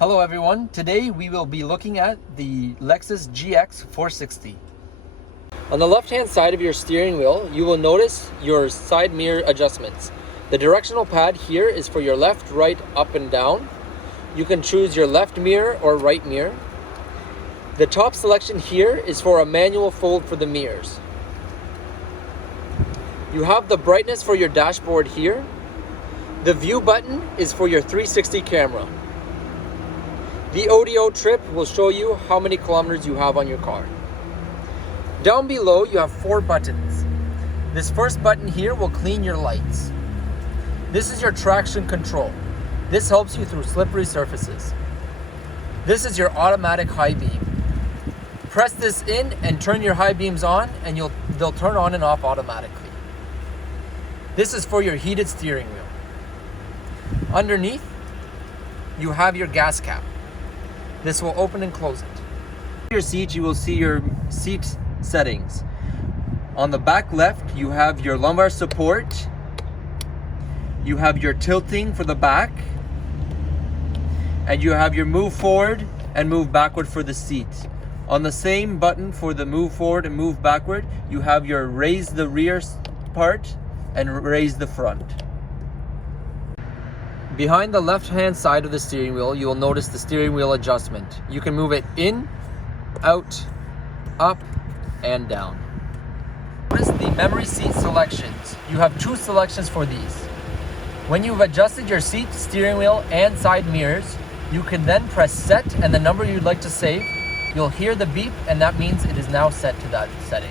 Hello everyone, today we will be looking at the Lexus GX 460. On the left hand side of your steering wheel, you will notice your side mirror adjustments. The directional pad here is for your left, right, up and down. You can choose your left mirror or right mirror. The top selection here is for a manual fold for the mirrors. You have the brightness for your dashboard here. The view button is for your 360 camera. The ODO trip will show you how many kilometers you have on your car. Down below, you have 4 buttons. This first button here will clean your lights. This is your traction control. This helps you through slippery surfaces. This is your automatic high beam. Press this in and turn your high beams on and they'll turn on and off automatically. This is for your heated steering wheel. Underneath, you have your gas cap. This will open and close it. Your seat, you will see your seat settings. On the back left, you have your lumbar support. You have your tilting for the back. And you have your move forward and move backward for the seat. On the same button for the move forward and move backward, you have your raise the rear part and raise the front. Behind the left-hand side of the steering wheel, you will notice the steering wheel adjustment. You can move it in, out, up, and down. Notice the memory seat selections. You have 2 selections for these. When you've adjusted your seat, steering wheel, and side mirrors, you can then press set and the number you'd like to save. You'll hear the beep, and that means it is now set to that setting.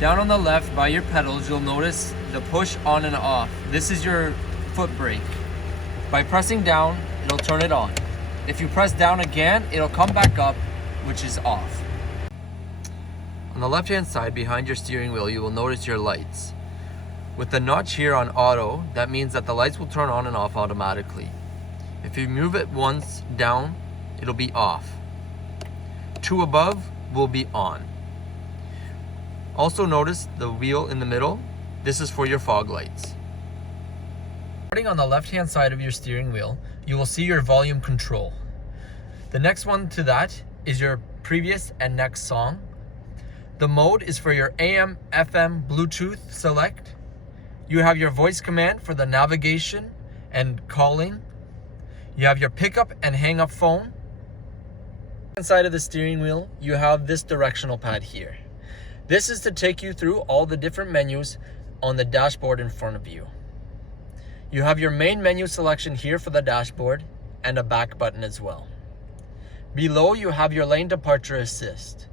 Down on the left by your pedals, you'll notice the push on and off. This is your foot brake. By pressing down, it'll turn it on. If you press down again, it'll come back up, which is off. On the left hand side behind your steering wheel, you will notice your lights. With the notch here on auto, that means that the lights will turn on and off automatically. If you move it once down, it'll be off. 2 above will be on. Also notice the wheel in the middle. This is for your fog lights. Starting on the left-hand side of your steering wheel, you will see your volume control. The next one to that is your previous and next song. The mode is for your AM, FM, Bluetooth select. You have your voice command for the navigation and calling. You have your pickup and hang-up phone. Inside of the steering wheel, you have this directional pad here. This is to take you through all the different menus on the dashboard in front of you. You have your main menu selection here for the dashboard and a back button as well. Below, you have your lane departure assist.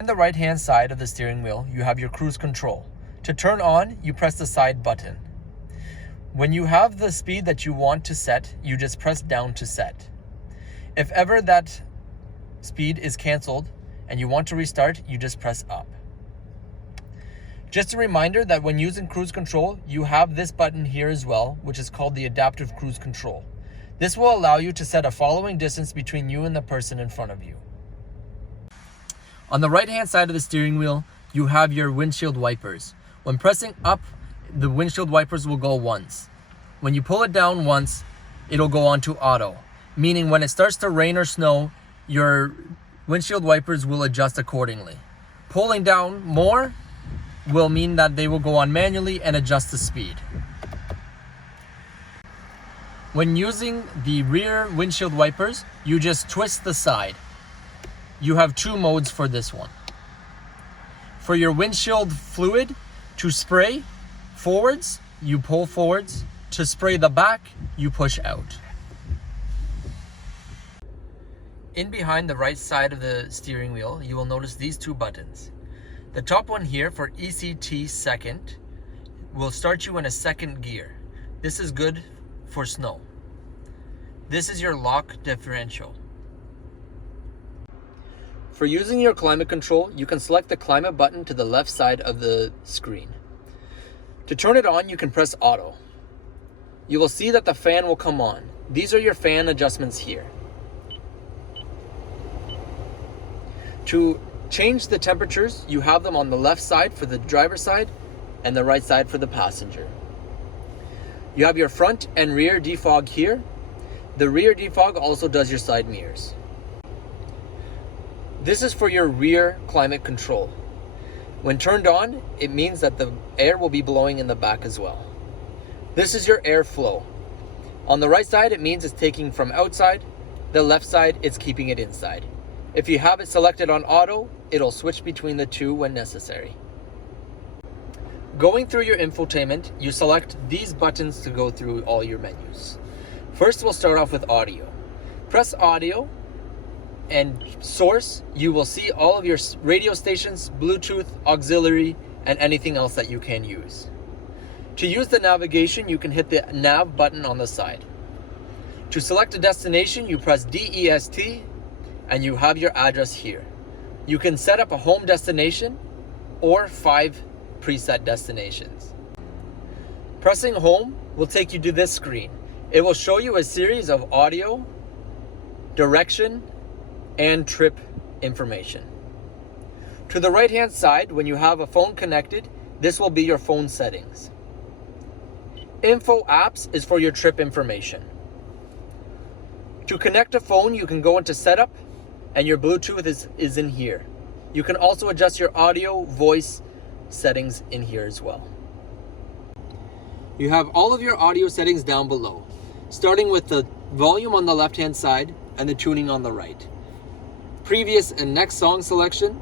On the right hand side of the steering wheel, you have your cruise control. To turn on, you press the side button. When you have the speed that you want to set, you just press down to set. If ever that speed is canceled and you want to restart, you just press up. Just a reminder that when using cruise control, you have this button here as well, which is called the adaptive cruise control. This will allow you to set a following distance between you and the person in front of you. On the right hand side of the steering wheel, you have your windshield wipers. When pressing up, the windshield wipers will go once. When you pull it down once, it'll go on to auto, meaning when it starts to rain or snow, your windshield wipers will adjust accordingly. Pulling down more will mean that they will go on manually and adjust the speed. When using the rear windshield wipers, you just twist the side. You have 2 modes for this one. For your windshield fluid, to spray forwards, you pull forwards. To spray the back, you push out. In behind the right side of the steering wheel, you will notice these 2 buttons. The top one here for ECT second will start you in a second gear. This is good for snow. This is your lock differential. For using your climate control, you can select the climate button to the left side of the screen. To turn it on, you can press auto. You will see that the fan will come on. These are your fan adjustments here. To change the temperatures, you have them on the left side for the driver's side and the right side for the passenger. You have your front and rear defog here. The rear defog also does your side mirrors. This is for your rear climate control. When turned on, it means that the air will be blowing in the back as well. This is your airflow. On the right side, it means it's taking from outside. The left side, it's keeping it inside. If you have it selected on auto, it'll switch between the two when necessary. Going through your infotainment, you select these buttons to go through all your menus. First, we'll start off with audio. Press audio and source. You will see all of your radio stations, Bluetooth, auxiliary, and anything else that you can use. To use the navigation, you can hit the nav button on the side. To select a destination, you press DEST and you have your address here. You can set up a home destination or 5 preset destinations. Pressing home will take you to this screen. It will show you a series of audio, direction, and trip information. To the right hand side, when you have a phone connected, this will be your phone settings. Info apps is for your trip information. To connect a phone, you can go into setup and your Bluetooth is in here. You can also adjust your audio, voice settings in here as well. You have all of your audio settings down below, starting with the volume on the left hand side and the tuning on the right. Previous and next song selection.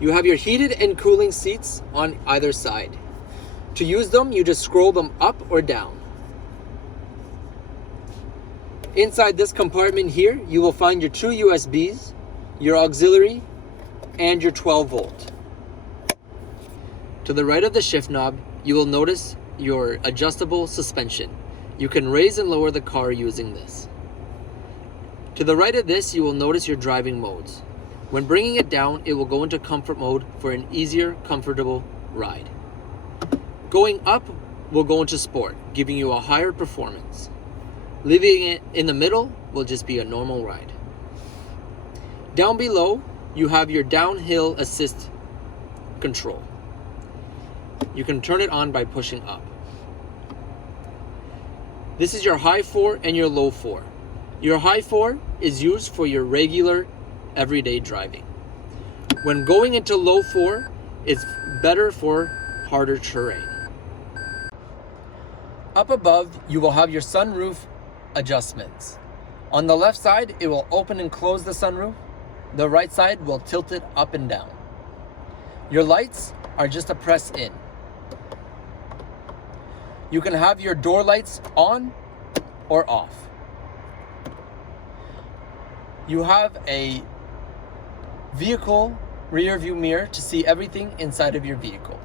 You have your heated and cooling seats on either side. To use them, you just scroll them up or down. Inside this compartment here, you will find your 2 USBs, your auxiliary, and your 12 volt. To the right of the shift knob, you will notice your adjustable suspension. You can raise and lower the car using this. To the right of this, you will notice your driving modes. When bringing it down, it will go into comfort mode for an easier, comfortable ride. Going up will go into sport, giving you a higher performance. Leaving it in the middle will just be a normal ride. Down below, you have your downhill assist control. You can turn it on by pushing up. This is your high 4 and your low 4. Your high 4 is used for your regular everyday driving. When going into low 4, it's better for harder terrain. Up above, you will have your sunroof adjustments. On the left side, it will open and close the sunroof. The right side will tilt it up and down. Your lights are just a press in. You can have your door lights on or off. You have a vehicle rear view mirror to see everything inside of your vehicle.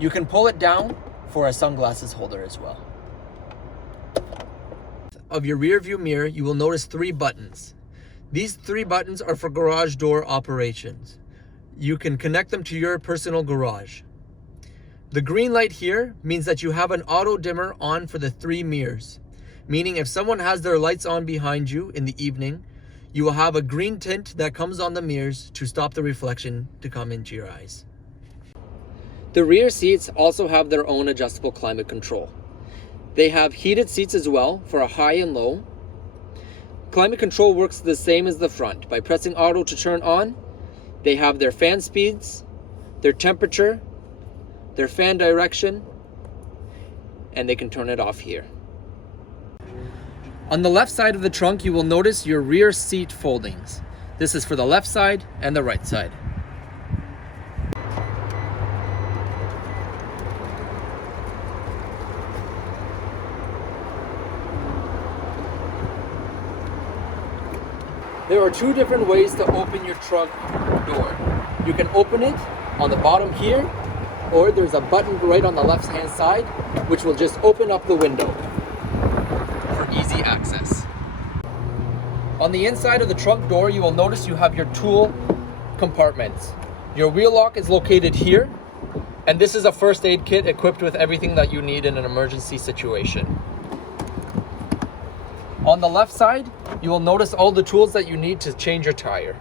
You can pull it down for a sunglasses holder as well. Of your rear view mirror, you will notice 3 buttons. These 3 buttons are for garage door operations. You can connect them to your personal garage. The green light here means that you have an auto dimmer on for the 3 mirrors, meaning if someone has their lights on behind you in the evening, you will have a green tint that comes on the mirrors to stop the reflection to come into your eyes. The rear seats also have their own adjustable climate control. They have heated seats as well for a high and low. Climate control works the same as the front. By pressing auto to turn on, they have their fan speeds, their temperature, their fan direction, and they can turn it off here. On the left side of the trunk, you will notice your rear seat foldings. This is for the left side and the right side. There are 2 different ways to open your trunk door. You can open it on the bottom here, or there's a button right on the left-hand side, which will just open up the window for easy access. On the inside of the trunk door, you will notice you have your tool compartments. Your wheel lock is located here, and this is a first aid kit equipped with everything that you need in an emergency situation. On the left side, you will notice all the tools that you need to change your tire.